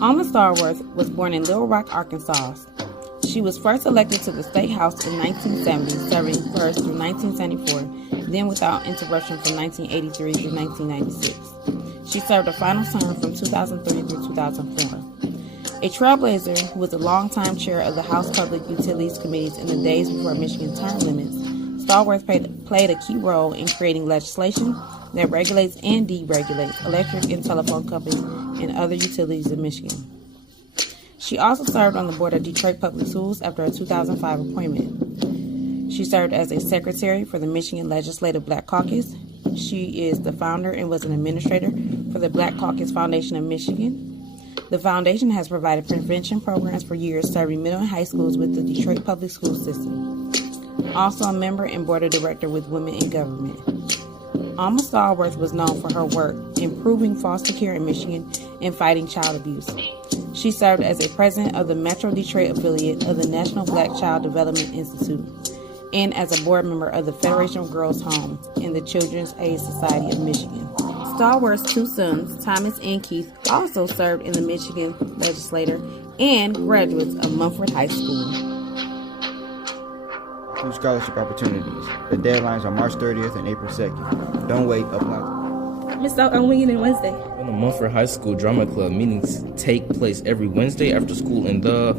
Alma Starworth was born in Little Rock, Arkansas. She was first elected to the State House in 1970, serving first through 1974, then without interruption from 1983 through 1996. She served a final term from 2003 through 2004. A trailblazer who was a longtime chair of the House Public Utilities Committees in the days before Michigan term limits, Starworth played a key role in creating legislation that regulates and deregulates electric and telephone companies and other utilities in Michigan. She also served on the board of Detroit Public Schools after a 2005 appointment. She served as a secretary for the Michigan Legislative Black Caucus. She is the founder and was an administrator for the Black Caucus Foundation of Michigan. The foundation has provided prevention programs for years, serving middle and high schools with the Detroit Public School System. Also a member and board of director with Women in Government. Alma Starworth was known for her work improving foster care in Michigan and fighting child abuse. She served as a president of the Metro Detroit affiliate of the National Black Child Development Institute and as a board member of the Federation of Girls Home and the Children's Aid Society of Michigan. Starworth's two sons, Thomas and Keith, also served in the Michigan legislature and graduates of Mumford High School. Two scholarship opportunities. The deadlines are March 30th and April 2nd. Don't wait, apply. Missed out on winging it Wednesday. The Mumford High School Drama Club meetings take place every Wednesday after school in the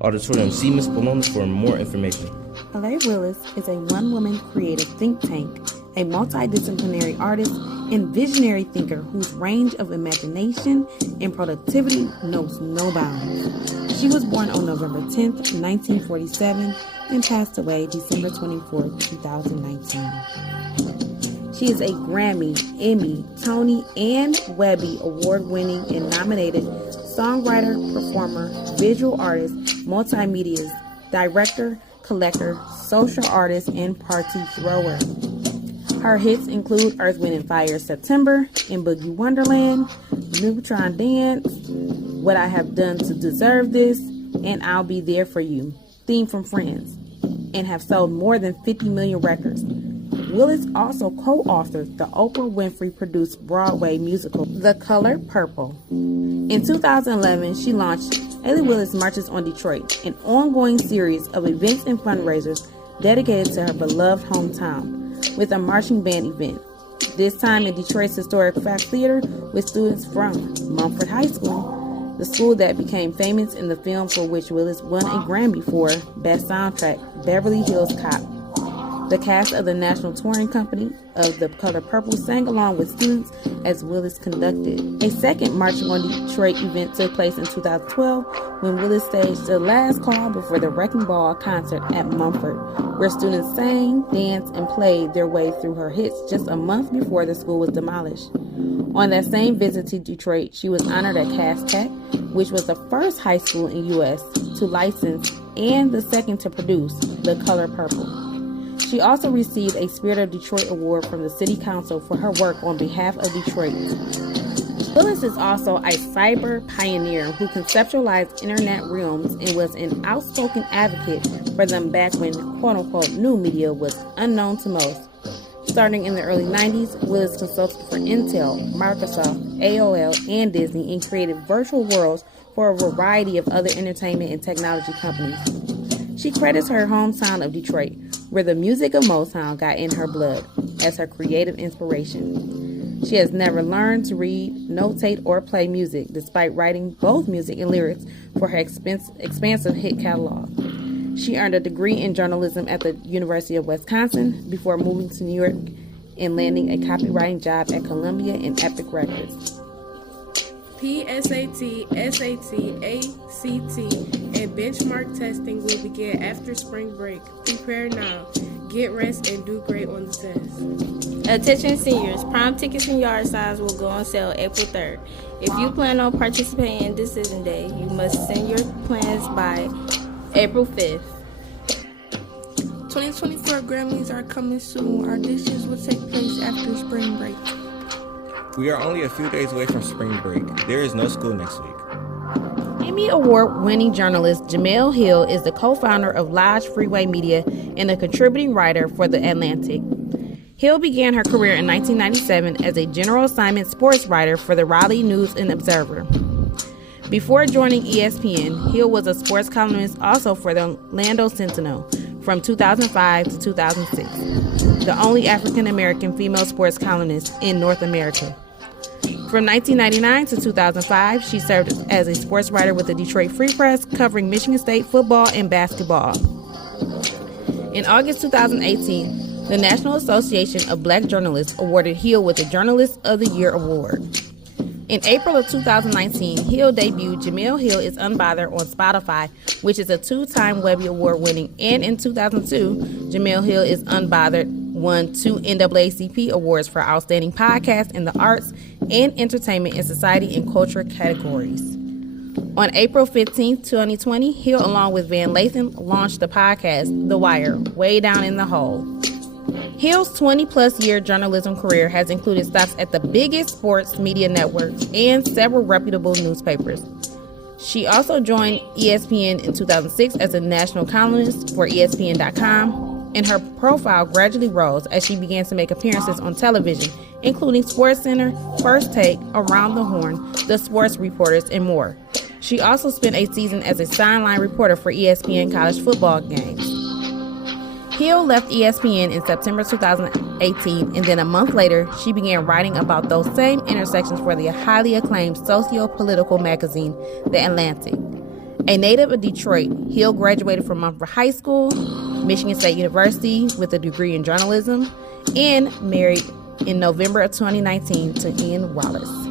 auditorium. See Ms. Bologna for more information. Larry Willis is a one-woman creative think tank, a multidisciplinary artist and visionary thinker whose range of imagination and productivity knows no bounds. She was born on November 10th, 1947 and passed away December 24th, 2019. She is a Grammy, Emmy, Tony, and Webby award-winning and nominated songwriter, performer, visual artist, multimedia director, collector, social artist, and party thrower. Her hits include Earth, Wind & Fire, September, In Boogie Wonderland, Neutron Dance, What I Have Done to Deserve This, and I'll Be There For You, theme from Friends, and have sold more than 50 million records. Willis also co-authored the Oprah Winfrey-produced Broadway musical, The Color Purple. In 2011, she launched Haley Willis Marches on Detroit, an ongoing series of events and fundraisers dedicated to her beloved hometown, with a marching band event, this time in Detroit's historic Fact Theater with students from Mumford High School, the school that became famous in the film for which Willis won a Grammy for Best Soundtrack, Beverly Hills Cop. The cast of the National Touring Company of The Color Purple sang along with students as Willis conducted. A second Marching on Detroit event took place in 2012 when Willis staged the last call before the Wrecking Ball concert at Mumford, where students sang, danced, and played their way through her hits just a month before the school was demolished. On that same visit to Detroit, she was honored at Cass Tech, which was the first high school in the U.S. to license and the second to produce The Color Purple. She also received a Spirit of Detroit Award from the City Council for her work on behalf of Detroit. Willis is also a cyber pioneer who conceptualized internet realms and was an outspoken advocate for them back when quote-unquote new media was unknown to most. Starting in the early 90s, Willis consulted for Intel, Microsoft, AOL, and Disney and created virtual worlds for a variety of other entertainment and technology companies. She credits her hometown of Detroit, where the music of Motown got in her blood, as her creative inspiration. She has never learned to read, notate, or play music, despite writing both music and lyrics for her expansive hit catalog. She earned a degree in journalism at the University of Wisconsin before moving to New York and landing a copywriting job at Columbia and Epic Records. PSAT, SAT, ACT, and benchmark testing will begin after spring break. Prepare now. Get rest and do great on the test. Attention seniors, prom tickets and yard signs will go on sale April 3rd. If you plan on participating in Decision Day, you must send your plans by April 5th. 2024 Grammys are coming soon. Auditions will take place after spring break. We are only a few days away from spring break. There is no school next week. Emmy Award-winning journalist Jemele Hill is the co-founder of Lodge Freeway Media and a contributing writer for The Atlantic. Hill began her career in 1997 as a general assignment sports writer for the Raleigh News and Observer. Before joining ESPN, Hill was a sports columnist also for the Orlando Sentinel from 2005 to 2006, the only African-American female sports columnist in North America. From 1999 to 2005, she served as a sports writer with the Detroit Free Press, covering Michigan State football and basketball. In August 2018, the National Association of Black Journalists awarded Hill with the Journalist of the Year award. In April of 2019, Hill debuted Jemele Hill is Unbothered on Spotify, which is a 2-time Webby Award winning, and in 2002, Jemele Hill is Unbothered won 2 NAACP awards for Outstanding Podcast in the Arts and Entertainment and Society and Culture categories. On April 15, 2020, Hill, along with Van Lathan, launched the podcast, The Wire, Way Down in the Hole. Hill's 20-plus year journalism career has included stops at the biggest sports media networks and several reputable newspapers. She also joined ESPN in 2006 as a national columnist for ESPN.com, and her profile gradually rose as she began to make appearances on television, including SportsCenter, First Take, Around the Horn, The Sports Reporters, and more. She also spent a season as a sideline reporter for ESPN college football games. Hill left ESPN in September 2018, and then a month later, she began writing about those same intersections for the highly acclaimed socio-political magazine, The Atlantic. A native of Detroit, Hill graduated from Mumford High School, Michigan State University with a degree in journalism, and married in November of 2019 to Ian Wallace.